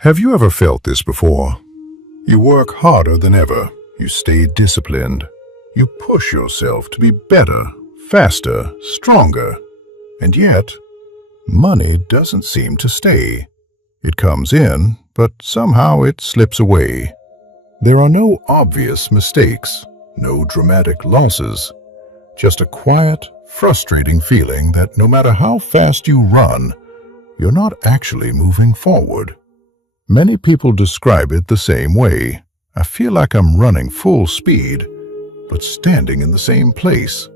Have you ever felt this before? You work harder than ever, you stay disciplined, you push yourself to be better, faster, stronger, and yet, money doesn't seem to stay. It comes in, but somehow it slips away. There are no obvious mistakes, no dramatic losses, just a quiet, frustrating feeling that no matter how fast you run, you're not actually moving forward. Many people describe it the same way. I feel like I'm running full speed, but standing in the same place.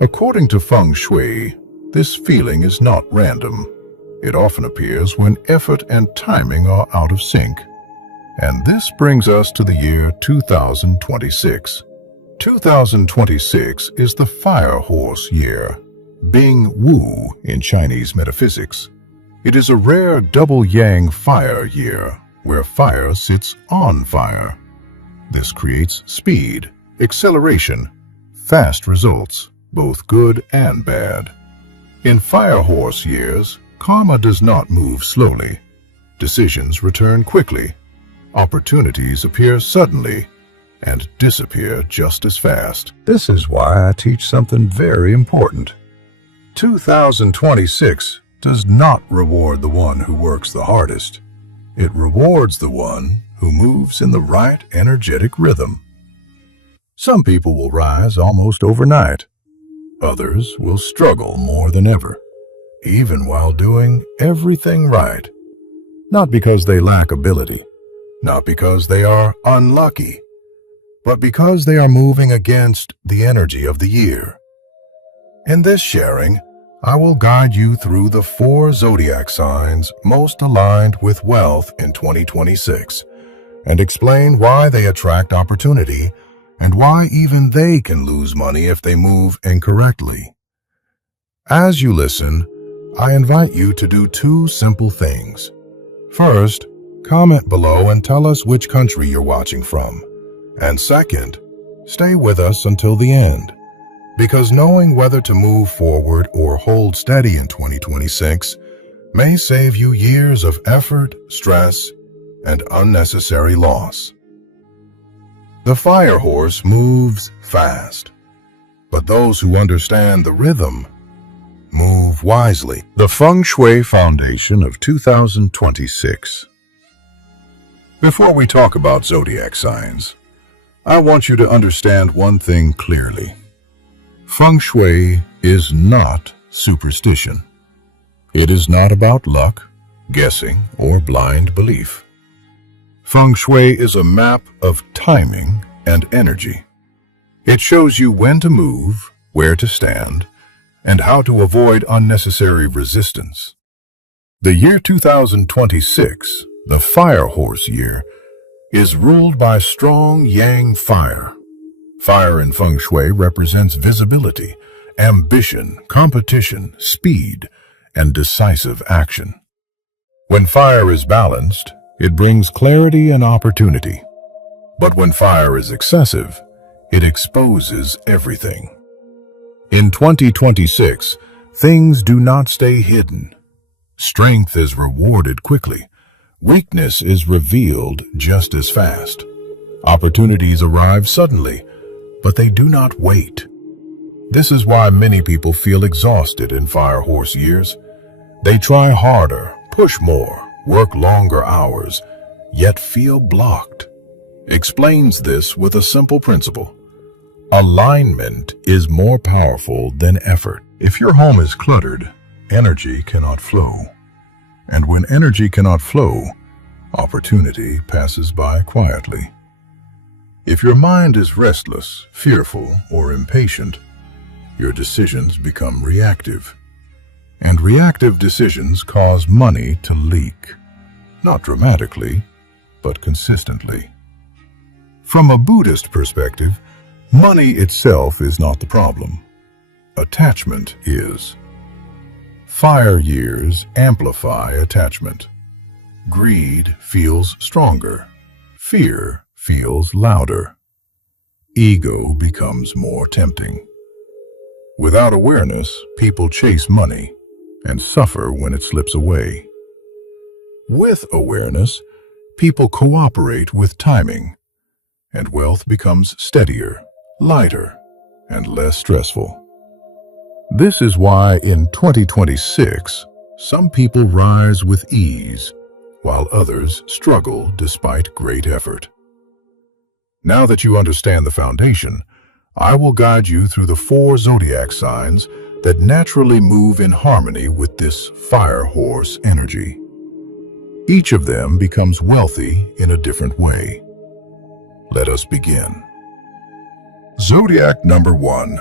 According to Feng Shui, this feeling is not random. It often appears when effort and timing are out of sync. And this brings us to the year 2026. 2026 is the fire horse year, Bing Wu in Chinese metaphysics. It is a rare double yang fire year, where fire sits on fire. This creates speed, acceleration, fast results, both good and bad. In fire horse years, karma does not move slowly. Decisions return quickly. Opportunities appear suddenly and disappear just as fast. This is why I teach something very important. 2026 does not reward the one who works the hardest. It rewards the one who moves in the right energetic rhythm. Some people will rise almost overnight. Others will struggle more than ever, even while doing everything right. Not because they lack ability, not because they are unlucky, but because they are moving against the energy of the year. In this sharing, I will guide you through the 4 zodiac signs most aligned with wealth in 2026 and explain why they attract opportunity and why even they can lose money if they move incorrectly. As you listen, I invite you to do 2 simple things. First, comment below and tell us which country you're watching from. And second, stay with us until the end. Because knowing whether to move forward or hold steady in 2026 may save you years of effort, stress, and unnecessary loss. The fire horse moves fast, but those who understand the rhythm move wisely. The Feng Shui Foundation of 2026. Before we talk about zodiac signs, I want you to understand one thing clearly. Feng Shui is not superstition. It is not about luck, guessing, or blind belief. Feng Shui is a map of timing and energy. It shows you when to move, where to stand, and how to avoid unnecessary resistance. The year 2026, the fire horse year, is ruled by strong yang fire. Fire in Feng Shui represents visibility, ambition, competition, speed, and decisive action. When fire is balanced, it brings clarity and opportunity. But when fire is excessive, it exposes everything. In 2026, things do not stay hidden. Strength is rewarded quickly. Weakness is revealed just as fast. Opportunities arrive suddenly, but they do not wait. This is why many people feel exhausted in fire horse years. They try harder, push more, work longer hours, yet feel blocked. Explains this with a simple principle. Alignment is more powerful than effort. If your home is cluttered, energy cannot flow. And when energy cannot flow, opportunity passes by quietly. If your mind is restless, fearful, or impatient, your decisions become reactive. And reactive decisions cause money to leak. Not dramatically, but consistently. From a Buddhist perspective, money itself is not the problem. Attachment is. Fire years amplify attachment. Greed feels stronger. Fear feels louder. Ego becomes more tempting. Without awareness, people chase money and suffer when it slips away. With awareness, people cooperate with timing, and wealth becomes steadier, lighter, and less stressful. This is why in 2026, some people rise with ease, while others struggle despite great effort. Now that you understand the foundation, I will guide you through the 4 zodiac signs that naturally move in harmony with this fire horse energy. Each of them becomes wealthy in a different way. Let us begin. Zodiac number 1,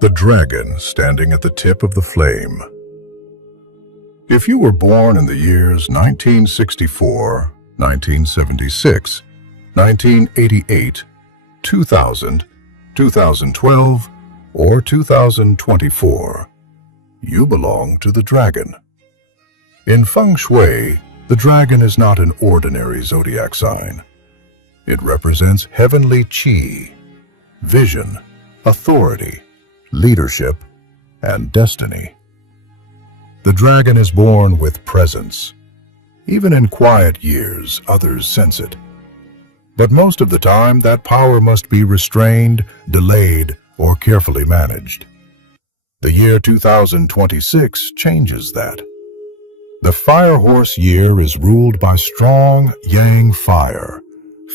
the dragon standing at the tip of the flame. If you were born in the years 1964, 1976, 1988, 2000, 2012, or 2024, you belong to the dragon. In Feng Shui, the dragon is not an ordinary zodiac sign. It represents heavenly qi, vision, authority, leadership, and destiny. The dragon is born with presence. Even in quiet years, others sense it. But most of the time, that power must be restrained, delayed, or carefully managed. The year 2026 changes that. The fire horse year is ruled by strong yang fire,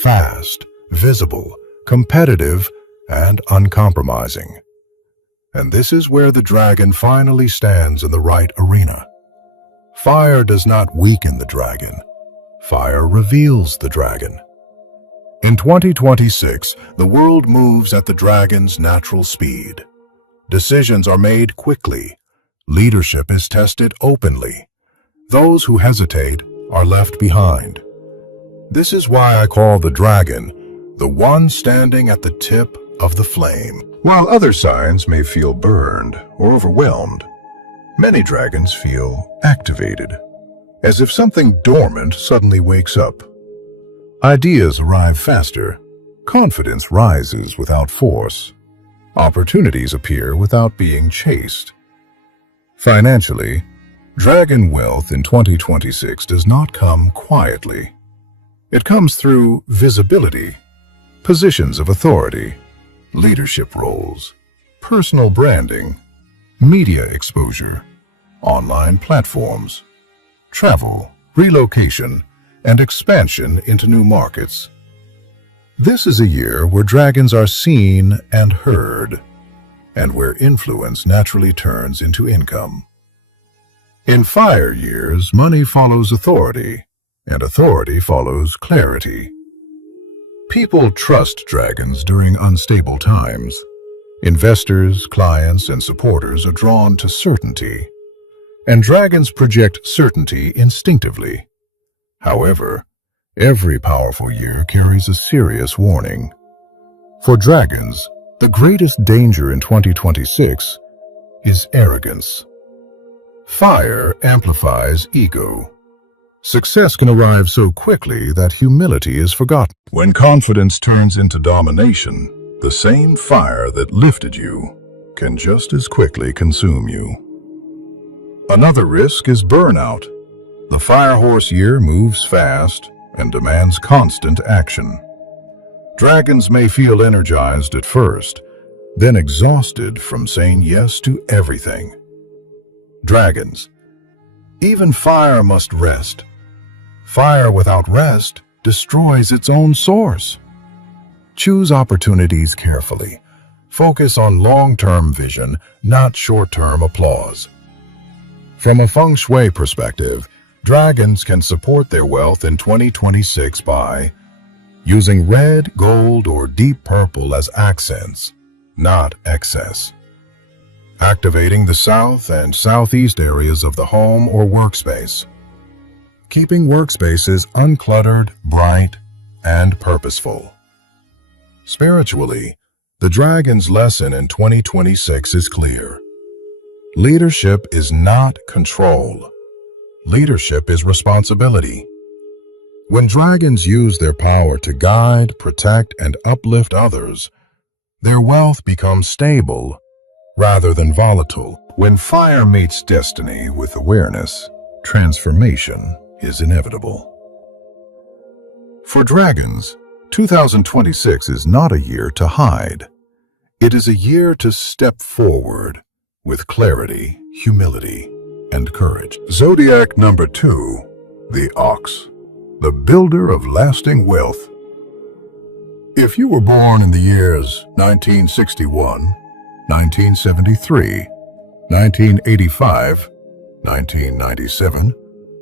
fast, visible, competitive, and uncompromising. And this is where the dragon finally stands in the right arena. Fire does not weaken the dragon. Fire reveals the dragon. In 2026, the world moves at the dragon's natural speed. Decisions are made quickly. Leadership is tested openly. Those who hesitate are left behind. This is why I call the dragon the one standing at the tip of the flame. While other signs may feel burned or overwhelmed, many dragons feel activated, as if something dormant suddenly wakes up. Ideas arrive faster, confidence rises without force, opportunities appear without being chased. Financially, dragon wealth in 2026 does not come quietly. It comes through visibility, positions of authority, leadership roles, personal branding, media exposure, online platforms, travel, relocation, and expansion into new markets. This is a year where dragons are seen and heard, and where influence naturally turns into income. In fire years, money follows authority, and authority follows clarity. People trust dragons during unstable times. Investors, clients, and supporters are drawn to certainty, and dragons project certainty instinctively. However, every powerful year carries a serious warning. For dragons, the greatest danger in 2026 is arrogance. Fire amplifies ego. Success can arrive so quickly that humility is forgotten. When confidence turns into domination, the same fire that lifted you can just as quickly consume you. Another risk is burnout. The fire horse year moves fast and demands constant action. Dragons may feel energized at first, then exhausted from saying yes to everything. Dragons. Even fire must rest. Fire without rest destroys its own source. Choose opportunities carefully. Focus on long-term vision, not short-term applause. From a Feng Shui perspective, dragons can support their wealth in 2026 by using red, gold, or deep purple as accents, not excess. Activating the south and southeast areas of the home or workspace. Keeping workspaces uncluttered, bright, and purposeful. Spiritually, the dragon's lesson in 2026 is clear. Leadership is not control. Leadership is responsibility. When dragons use their power to guide, protect, and uplift others, their wealth becomes stable rather than volatile. When fire meets destiny with awareness, transformation is inevitable. For dragons, 2026 is not a year to hide. It is a year to step forward with clarity, humility, and courage. Zodiac number 2, the Ox, the builder of lasting wealth. If you were born in the years 1961, 1973, 1985, 1997,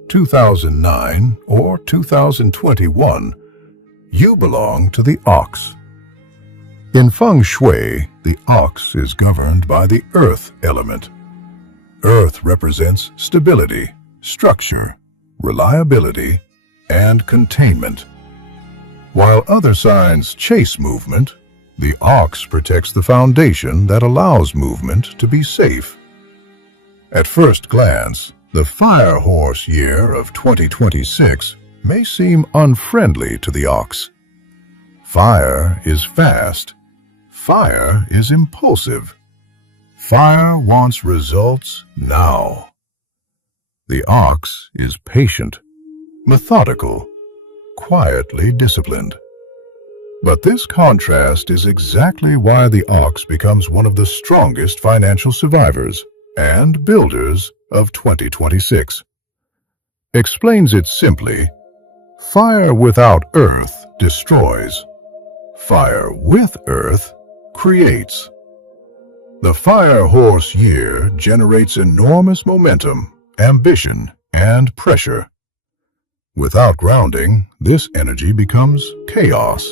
2009, or 2021, you belong to the Ox. In Feng Shui, the Ox is governed by the earth element. Earth represents stability, structure, reliability, and containment. While other signs chase movement, the Ox protects the foundation that allows movement to be safe. At first glance, the Fire Horse year of 2026 may seem unfriendly to the Ox. Fire is fast. Fire is impulsive. Fire wants results now. The Ox is patient, methodical, quietly disciplined. But this contrast is exactly why the Ox becomes one of the strongest financial survivors and builders of 2026. Explains it simply: fire without earth destroys. Fire with earth creates. The Fire Horse year generates enormous momentum, ambition, and pressure. Without grounding, this energy becomes chaos.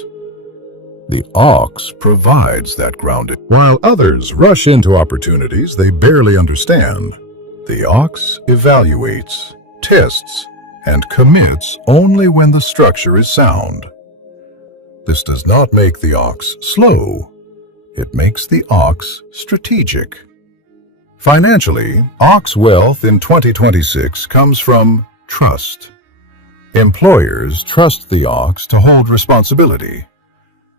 The Ox provides that grounding. While others rush into opportunities they barely understand, the Ox evaluates, tests, and commits only when the structure is sound. This does not make the Ox slow. It makes the Ox strategic. Financially, Ox wealth in 2026 comes from trust. Employers trust the Ox to hold responsibility.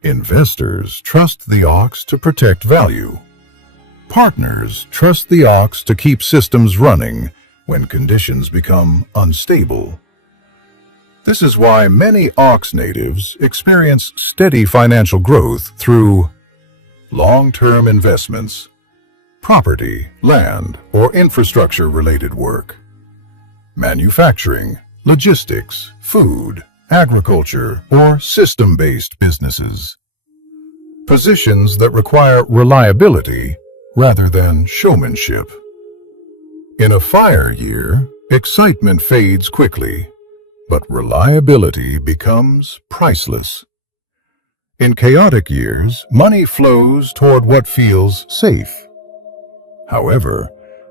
Investors trust the Ox to protect value. Partners trust the Ox to keep systems running when conditions become unstable. This is why many Ox natives experience steady financial growth through long-term investments, property, land, or infrastructure-related work, manufacturing, logistics, food, agriculture, or system-based businesses. Positions that require reliability rather than showmanship. In a fire year, excitement fades quickly, but reliability becomes priceless. In chaotic years, money flows toward what feels safe. However,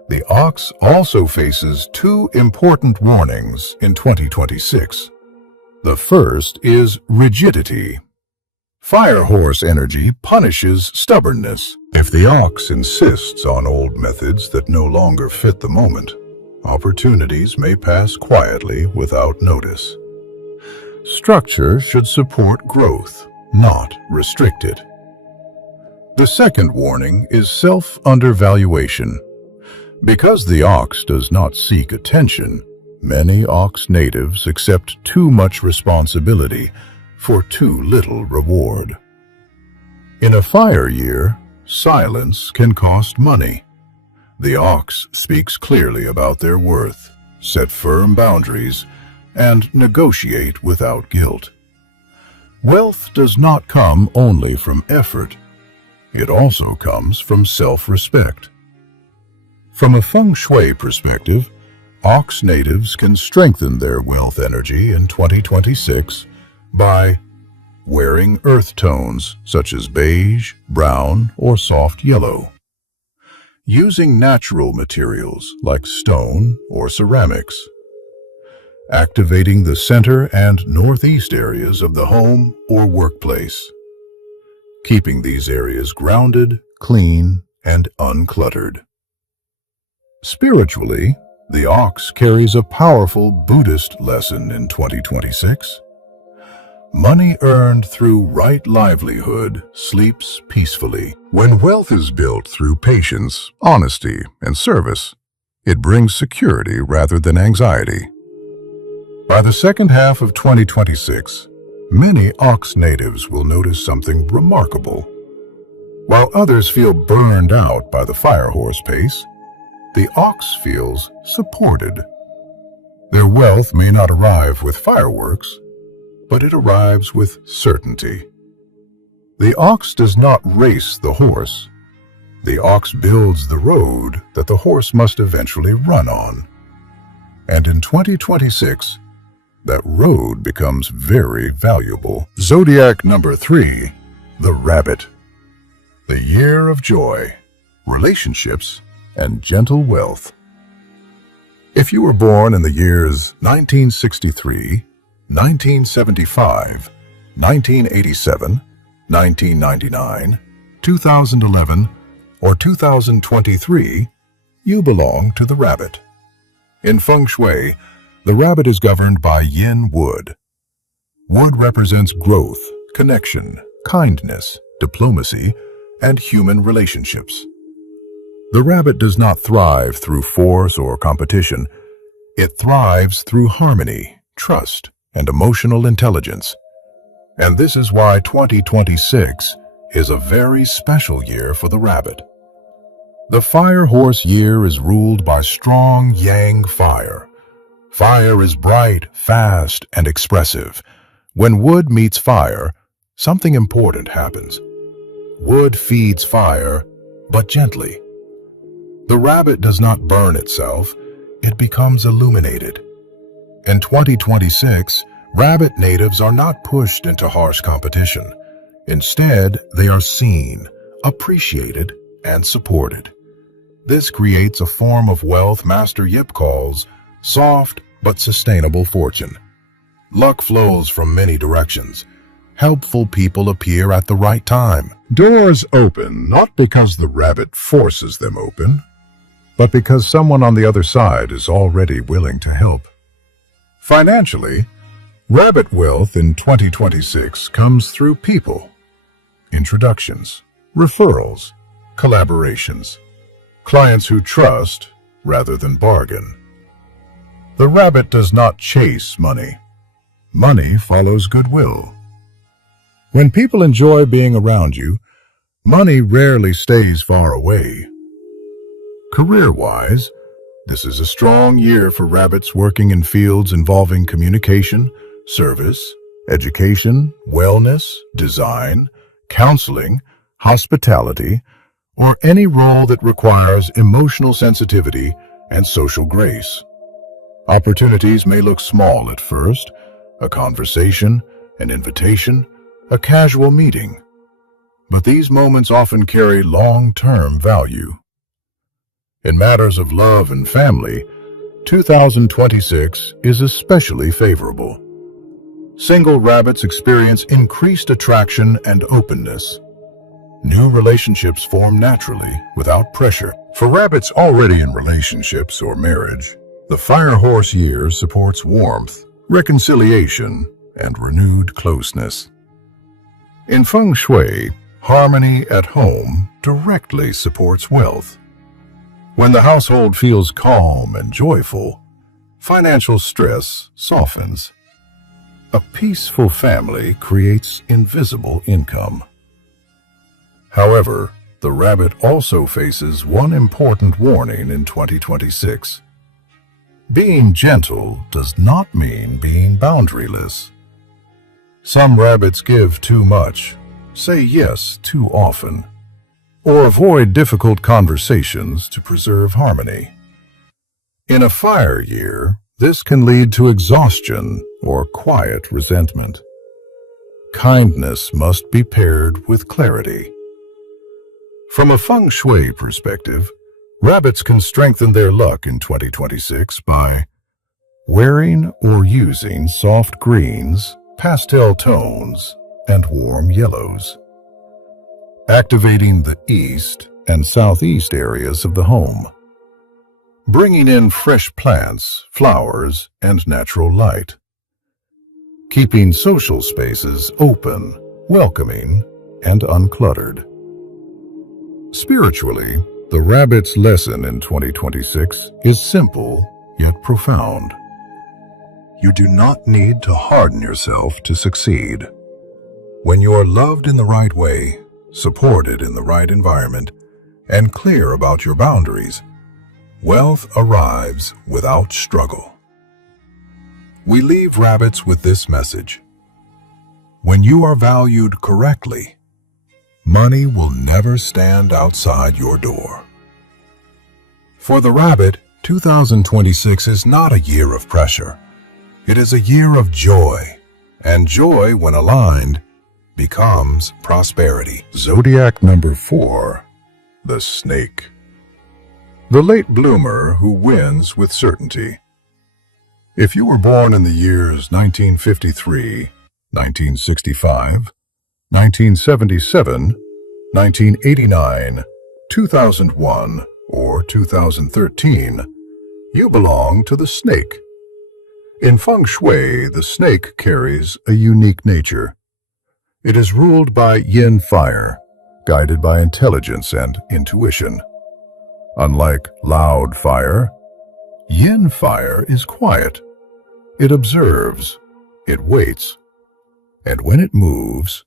the Ox also faces two important warnings in 2026. The first is rigidity. Fire Horse energy punishes stubbornness. If the Ox insists on old methods that no longer fit the moment, opportunities may pass quietly without notice. Structure should support growth, not restrict it. The second warning is self-undervaluation. Because the Ox does not seek attention, many Ox natives accept too much responsibility for too little reward. In a fire year, silence can cost money. The Ox speaks clearly about their worth, set firm boundaries, and negotiate without guilt. Wealth does not come only from effort. It also comes from self-respect. From a Feng Shui perspective, Ox natives can strengthen their wealth energy in 2026 by wearing earth tones such as beige, brown, or soft yellow, using natural materials like stone or ceramics, activating the center and northeast areas of the home or workplace, keeping these areas grounded, clean, and uncluttered. Spiritually, the Ox carries a powerful Buddhist lesson in 2026. Money earned through right livelihood sleeps peacefully. When wealth is built through patience, honesty, and service, it brings security rather than anxiety. By the second half of 2026, Many Ox natives will notice something remarkable. While others feel burned out by the fire horse pace, the ox feels supported. Their wealth may not arrive with fireworks, but it arrives with certainty. The ox does not race the horse. The ox builds the road that the horse must eventually run on. And in 2026, that road becomes very valuable. Zodiac number 3, the rabbit. The year of joy, relationships, and gentle wealth. If you were born in the years 1963, 1975, 1987, 1999, 2011, or 2023, you belong to the rabbit. In Feng Shui, the rabbit is governed by yin wood. Wood represents growth, connection, kindness, diplomacy, and human relationships. The rabbit does not thrive through force or competition. It thrives through harmony, trust, and emotional intelligence. And this is why 2026 is a very special year for the rabbit. The fire horse year is ruled by strong yang fire. Fire is bright, fast, and expressive. When wood meets fire, something important happens. Wood feeds fire, but gently. The rabbit does not burn itself, it becomes illuminated. In 2026, rabbit natives are not pushed into harsh competition. Instead, they are seen, appreciated, and supported. This creates a form of wealth Master Yip calls soft but sustainable fortune. Luck flows from many directions. Helpful people appear at the right time. Doors open not because the rabbit forces them open, but because someone on the other side is already willing to help. Financially, rabbit wealth in 2026 comes through people, introductions, referrals, collaborations, clients who trust rather than bargain. The rabbit does not chase money. Money follows goodwill. When people enjoy being around you, money rarely stays far away. Career-wise, this is a strong year for rabbits working in fields involving communication, service, education, wellness, design, counseling, hospitality, or any role that requires emotional sensitivity and social grace. Opportunities may look small at first, a conversation, an invitation, a casual meeting, but these moments often carry long-term value. In matters of love and family, 2026 is especially favorable. Single rabbits experience increased attraction and openness. New relationships form naturally, without pressure. For rabbits already in relationships or marriage, the fire horse year supports warmth, reconciliation, and renewed closeness. In Feng Shui, harmony at home directly supports wealth. When the household feels calm and joyful, financial stress softens. A peaceful family creates invisible income. However, the rabbit also faces one important warning in 2026. Being gentle does not mean being boundaryless. Some rabbits give too much, say yes too often, or avoid difficult conversations to preserve harmony. In a fire year, this can lead to exhaustion or quiet resentment. Kindness must be paired with clarity. From a Feng Shui perspective, rabbits can strengthen their luck in 2026 by wearing or using soft greens, pastel tones, and warm yellows. Activating the east and southeast areas of the home. Bringing in fresh plants, flowers, and natural light. Keeping social spaces open, welcoming, and uncluttered. Spiritually, the rabbit's lesson in 2026 is simple yet profound. You do not need to harden yourself to succeed. When you are loved in the right way, supported in the right environment, and clear about your boundaries, wealth arrives without struggle. We leave rabbits with this message. When you are valued correctly, money will never stand outside your door. For the rabbit, 2026 is not a year of pressure. It is a year of joy, and joy, when aligned, becomes prosperity. Zodiac number 4, the snake. The late bloomer who wins with certainty. If you were born in the years 1953, 1965, 1977, 1989, 2001, or 2013, you belong to the snake. In Feng Shui, the snake carries a unique nature. It is ruled by yin fire, guided by intelligence and intuition. Unlike loud fire, yin fire is quiet. It observes, it waits, and when it moves,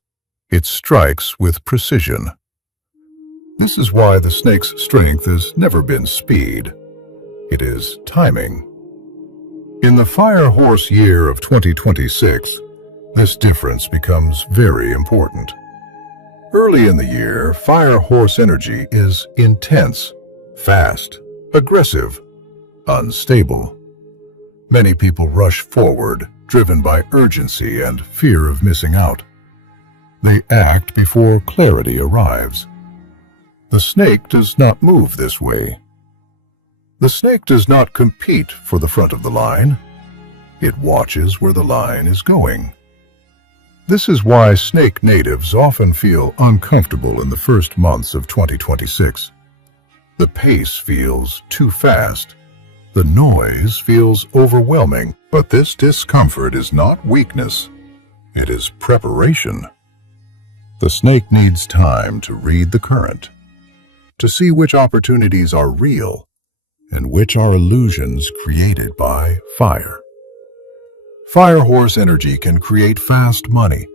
it strikes with precision. This is why the snake's strength has never been speed. It is timing. In the fire horse year of 2026, this difference becomes very important. Early in the year, fire horse energy is intense, fast, aggressive, unstable. Many people rush forward, driven by urgency and fear of missing out. They act before clarity arrives. The snake does not move this way. The snake does not compete for the front of the line. It watches where the line is going. This is why snake natives often feel uncomfortable in the first months of 2026. The pace feels too fast. The noise feels overwhelming, but this discomfort is not weakness. It is preparation. The snake needs time to read the current, to see which opportunities are real and which are illusions created by fire. Fire horse energy can create fast money,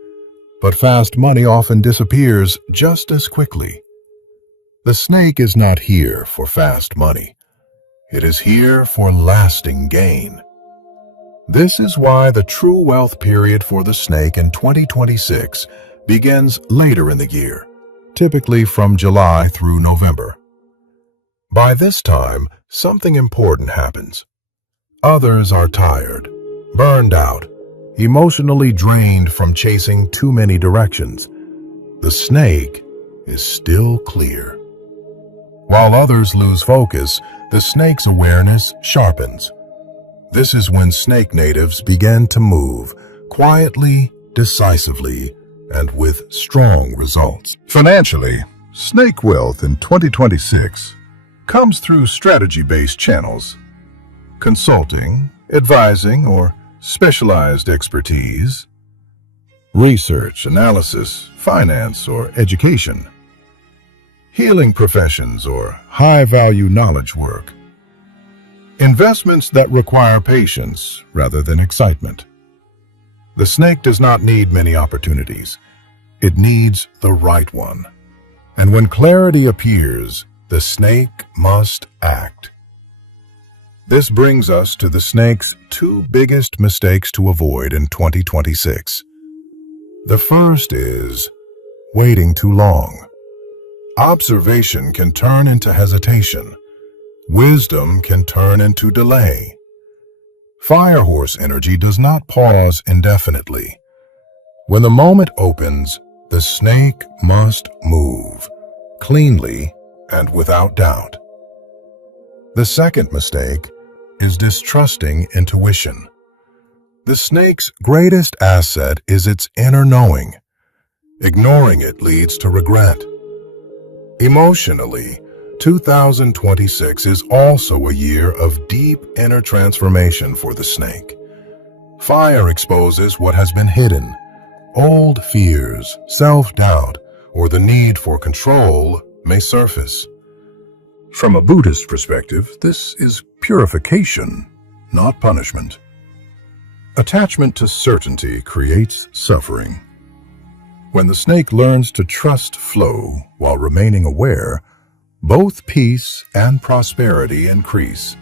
but fast money often disappears just as quickly. The snake is not here for fast money. It is here for lasting gain. This is why the true wealth period for the snake in 2026 begins later in the year, typically from July through November. By this time, something important happens. Others are tired, burned out, emotionally drained from chasing too many directions. The snake is still clear. While others lose focus, the snake's awareness sharpens. This is when snake natives begin to move quietly, decisively, and with strong results. Financially, snake wealth in 2026 comes through strategy-based channels, consulting, advising, or specialized expertise, research, analysis, finance, or education, healing professions, or high-value knowledge work, investments that require patience rather than excitement. The snake does not need many opportunities. It needs the right one. And when clarity appears, the snake must act. This brings us to the snake's 2 biggest mistakes to avoid in 2026. The first is waiting too long. Observation can turn into hesitation. Wisdom can turn into delay. Fire horse energy does not pause indefinitely. When the moment opens, the snake must move, cleanly and without doubt. The second mistake is distrusting intuition. The snake's greatest asset is its inner knowing. Ignoring it leads to regret. Emotionally, 2026 is also a year of deep inner transformation for the snake. Fire exposes what has been hidden. Old fears, self-doubt, or the need for control may surface. From a Buddhist perspective, this is purification, not punishment. Attachment to certainty creates suffering. When the snake learns to trust flow while remaining aware, both peace and prosperity increase.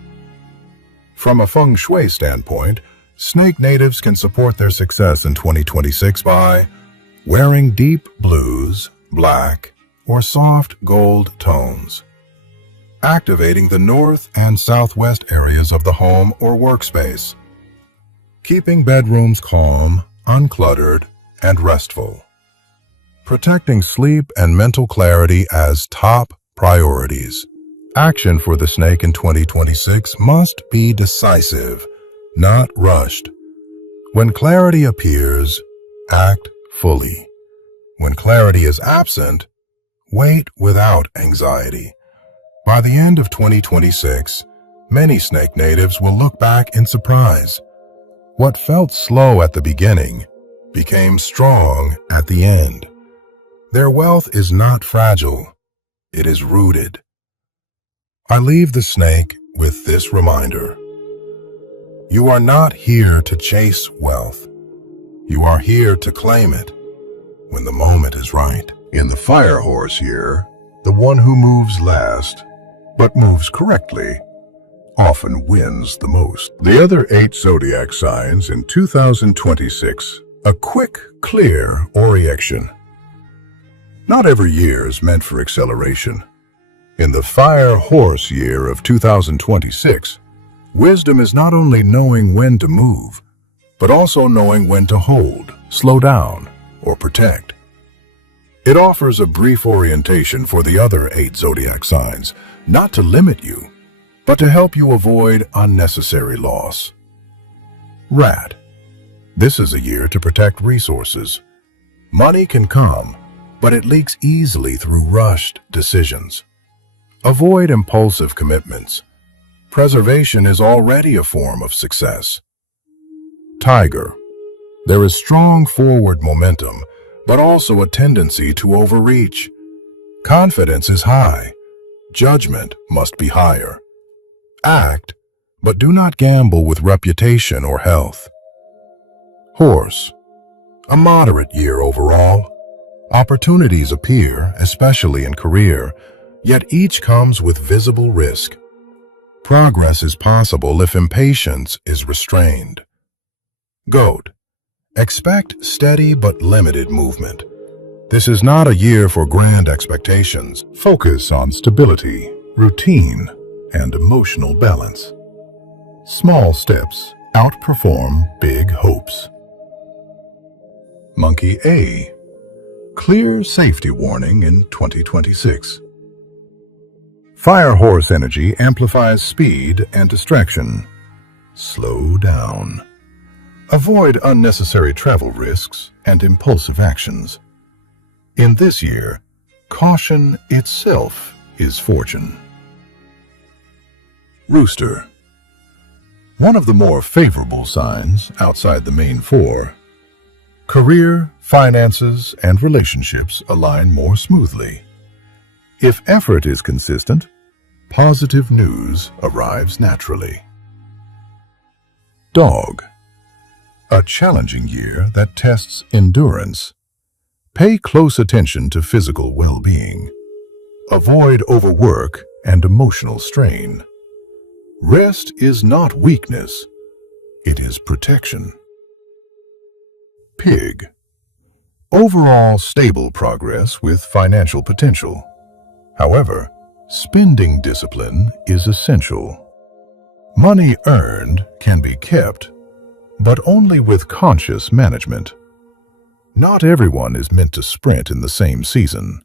From a Feng Shui standpoint, snake natives can support their success in 2026 by wearing deep blues, black, or soft gold tones, activating the north and southwest areas of the home or workspace, keeping bedrooms calm, uncluttered, and restful, protecting sleep and mental clarity as top priorities. Action for the snake in 2026 must be decisive, not rushed. When clarity appears, act fully. When clarity is absent, wait without anxiety. By the end of 2026, many snake natives will look back in surprise. What felt slow at the beginning became strong at the end. Their wealth is not fragile, it is rooted. I leave the snake with this reminder. You are not here to chase wealth. You are here to claim it when the moment is right. In the fire horse year, the one who moves last, but moves correctly, often wins the most. The other 8 zodiac signs in 2026, a quick, clear reaction. Not every year is meant for acceleration. In the fire horse year of 2026, wisdom is not only knowing when to move, but also knowing when to hold, slow down, or protect. It offers a brief orientation for the other 8 zodiac signs, not to limit you, but to help you avoid unnecessary loss. Rat. This is a year to protect resources. Money can come, but it leaks easily through rushed decisions. Avoid impulsive commitments. Preservation is already a form of success. Tiger. There is strong forward momentum, but also a tendency to overreach. Confidence is high. Judgment must be higher. Act, but do not gamble with reputation or health. Horse. A moderate year overall. Opportunities appear, especially in career, yet each comes with visible risk. Progress is possible if impatience is restrained. Goat. Expect steady but limited movement. This is not a year for grand expectations. Focus on stability, routine, and emotional balance. Small steps outperform big hopes. Monkey A. Clear safety warning in 2026. Fire horse energy amplifies speed and distraction. Slow down. Avoid unnecessary travel risks and impulsive actions. In this year, caution itself is fortune. Rooster. One of the more favorable signs outside the main 4. Career, finances, and relationships align more smoothly. If effort is consistent, positive news arrives naturally. Dog. A challenging year that tests endurance. Pay close attention to physical well-being. Avoid overwork and emotional strain. Rest is not weakness, it is protection. Pig. Overall stable progress with financial potential. However, spending discipline is essential. Money earned can be kept, but only with conscious management. Not everyone is meant to sprint in the same season.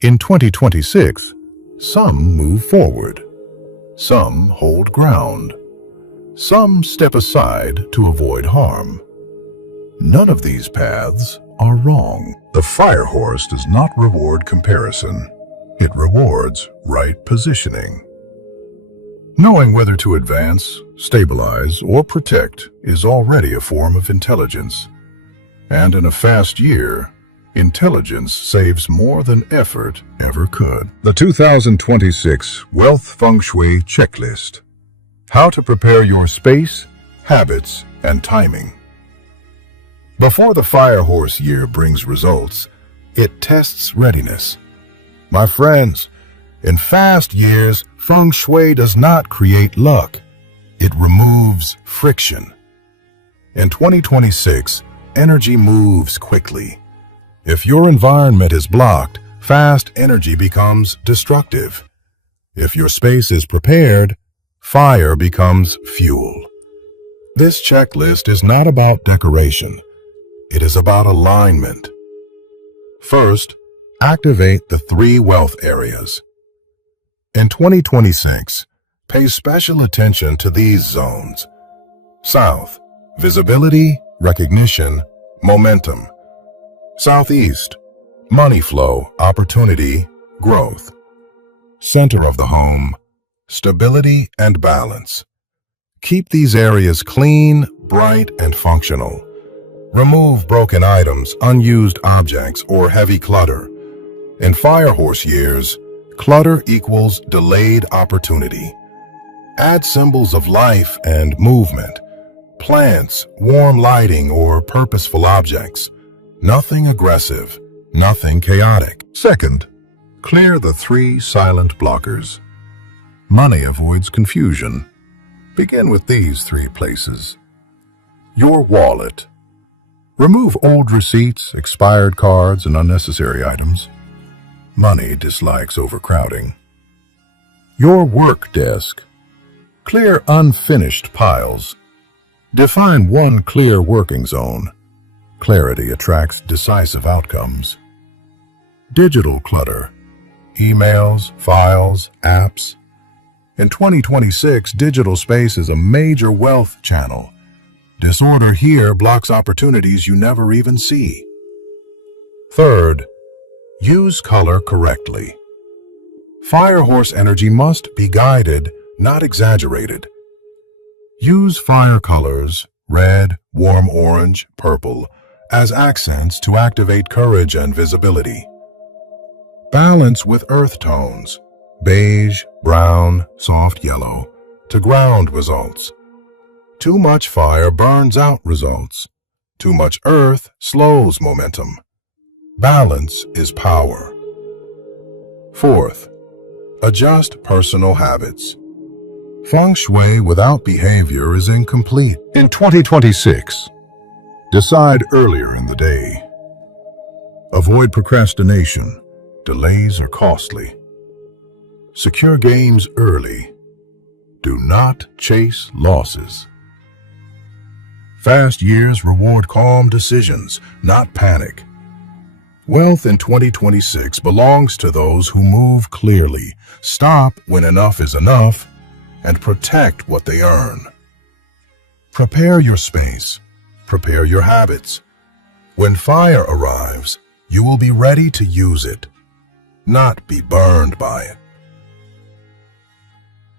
In 2026, some move forward. Some hold ground. Some step aside to avoid harm. None of these paths are wrong. The fire horse does not reward comparison. It rewards right positioning. Knowing whether to advance, stabilize, or protect is already a form of intelligence. And in a fast year, intelligence saves more than effort ever could. The 2026 Wealth Feng Shui Checklist. How to prepare your space, habits, and timing. Before the fire horse year brings results, it tests readiness. My friends, in fast years, Feng Shui does not create luck. It removes friction. In 2026, energy moves quickly. If your environment is blocked, fast energy becomes destructive. If your space is prepared, fire becomes fuel. This checklist is not about decoration. It is about alignment. First, activate the 3 wealth areas. In 2026, pay special attention to these zones. South, visibility, recognition, momentum. Southeast, money flow, opportunity, growth. Center of the home, stability and balance. Keep these areas clean, bright, and functional. Remove broken items, unused objects, or heavy clutter. In fire horse years, clutter equals delayed opportunity. Add symbols of life and movement. Plants, warm lighting, or purposeful objects. Nothing aggressive, nothing chaotic. Second, clear the 3 silent blockers. Money avoids confusion. Begin with these 3 places. Your wallet. Remove old receipts, expired cards, and unnecessary items. Money dislikes overcrowding. Your work desk. Clear unfinished piles. Define one clear working zone. Clarity attracts decisive outcomes. Digital clutter. Emails, files, apps. In 2026, digital space is a major wealth channel. Disorder here blocks opportunities you never even see. Third, use color correctly. Fire horse energy must be guided, not exaggerated. Use fire colors, red, warm orange, purple, as accents to activate courage and visibility. Balance with earth tones, beige, brown, soft yellow, to ground results. Too much fire burns out results. Too much earth slows momentum. Balance is power. Fourth, adjust personal habits. Feng Shui without behavior is incomplete. In 2026, decide earlier in the day. Avoid procrastination. Delays are costly. Secure gains early. Do not chase losses. Fast years reward calm decisions, not panic. Wealth in 2026 belongs to those who move clearly, stop when enough is enough, and protect what they earn. Prepare your space. Prepare your habits. When fire arrives, you will be ready to use it, not be burned by it.